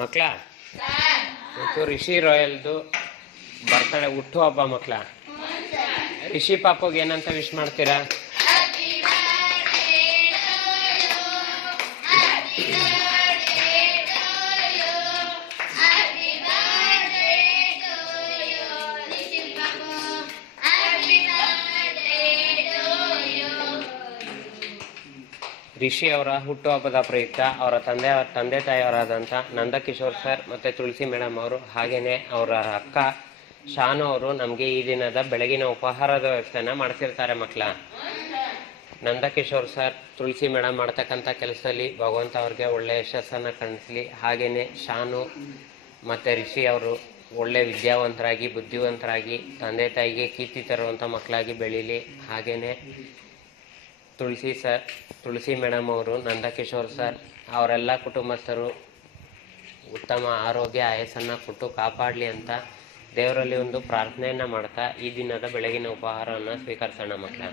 ಮಕ್ಕಳ ಇವತ್ತು ರಿಷಿ ರಾಯಲ್ದು ಬರ್ತಡೇ ಹುಟ್ಟು ಹಬ್ಬ ಮಕ್ಕಳ. ರಿಷಿ ಪಾಪಗೆ ಏನಂತ ವಿಶ್ ಮಾಡ್ತೀರಾ? ರಿಷಿ ಅವರ ಹುಟ್ಟುಹಬ್ಬದ ಪ್ರಯುಕ್ತ ಅವರ ತಂದೆ ತಾಯಿಯವರಾದಂಥ ನಂದಕಿಶೋರ್ ಸರ್ ಮತ್ತು ತುಳಸಿ ಮೇಡಮ್ ಅವರು, ಹಾಗೆಯೇ ಅವರ ಅಕ್ಕ ಶಾನು ಅವರು ನಮಗೆ ಈ ದಿನದ ಬೆಳಗಿನ ಉಪಹಾರದ ವ್ಯವಸ್ಥೆನ ಮಾಡಿಸಿರ್ತಾರೆ ಮಕ್ಕಳ. ನಂದಕಿಶೋರ್ ಸರ್, ತುಳಸಿ ಮೇಡಮ್ ಮಾಡ್ತಕ್ಕಂಥ ಕೆಲಸದಲ್ಲಿ ಭಗವಂತ ಅವ್ರಿಗೆ ಒಳ್ಳೆಯ ಯಶಸ್ಸನ್ನು ಕಾಣಿಸ್ಲಿ. ಹಾಗೆಯೇ ಶಾನು ಮತ್ತು ರಿಷಿ ಅವರು ಒಳ್ಳೆ ವಿದ್ಯಾವಂತರಾಗಿ ಬುದ್ಧಿವಂತರಾಗಿ ತಂದೆ ತಾಯಿಗೆ ಕೀರ್ತಿ ತರುವಂಥ ಮಕ್ಕಳಾಗಿ ಬೆಳೀಲಿ. ಹಾಗೆಯೇ ತುಳಸಿ ಮೇಡಮ್ ಅವರು, ನಂದಕಿಶೋರ್ ಸರ್ ಅವರೆಲ್ಲ ಕುಟುಂಬಸ್ಥರು ಉತ್ತಮ ಆರೋಗ್ಯ ಆಯಸ್ಸನ್ನು ಕೊಟ್ಟು ಕಾಪಾಡಲಿ ಅಂತ ದೇವರಲ್ಲಿ ಒಂದು ಪ್ರಾರ್ಥನೆಯನ್ನು ಮಾಡ್ತಾ ಈ ದಿನದ ಬೆಳಗಿನ ಉಪಹಾರವನ್ನು ಸ್ವೀಕರಿಸೋಣ ಮಕ್ಕಳ.